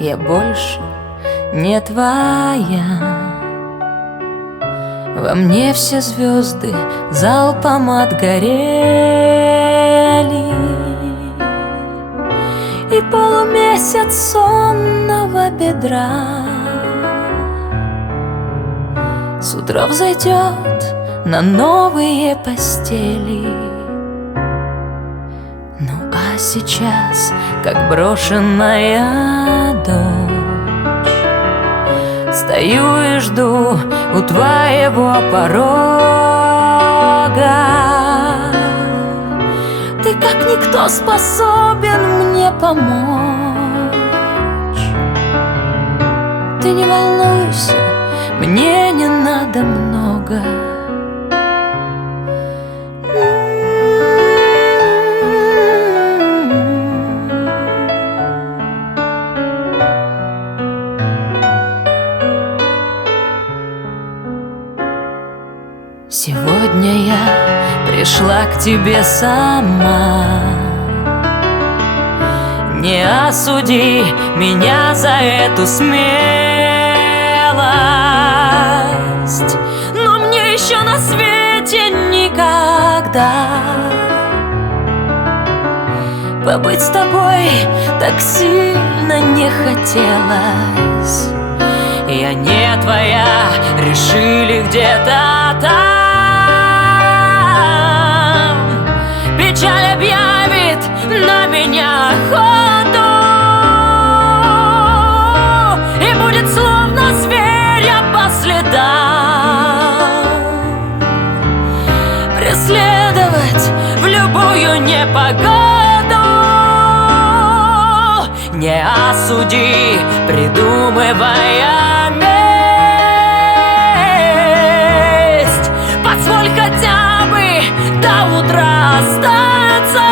я больше не твоя. Во мне все звезды залпом отгорели, и полумесяц сонного бедра с утра взойдет на новые постели. Ну а сейчас, как брошенная дочь, стою и жду у твоего порога. Ты как никто способен мне помочь. Ты не волнуйся, мне не надо много. Сегодня я пришла к тебе сама. Не осуди меня за эту смелость, но мне еще на свете никогда побыть с тобой так сильно не хотелось. Я не твоя, решили где-то там. Печаль объявит на меня охоту, и будет словно зверь я по следам преследовать в любую непогоду. Не осуди, придумывая месть, позволь хотя бы до утра остаться.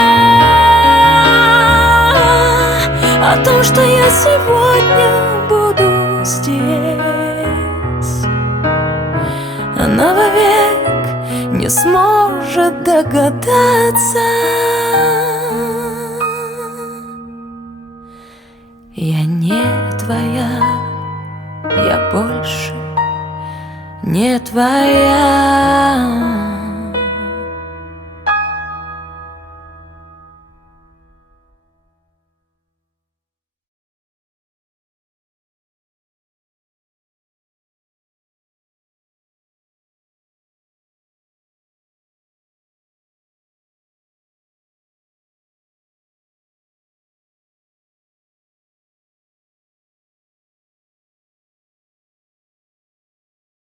О том, что я сегодня буду здесь, она вовек не сможет догадаться. Я не твоя, я больше не твоя.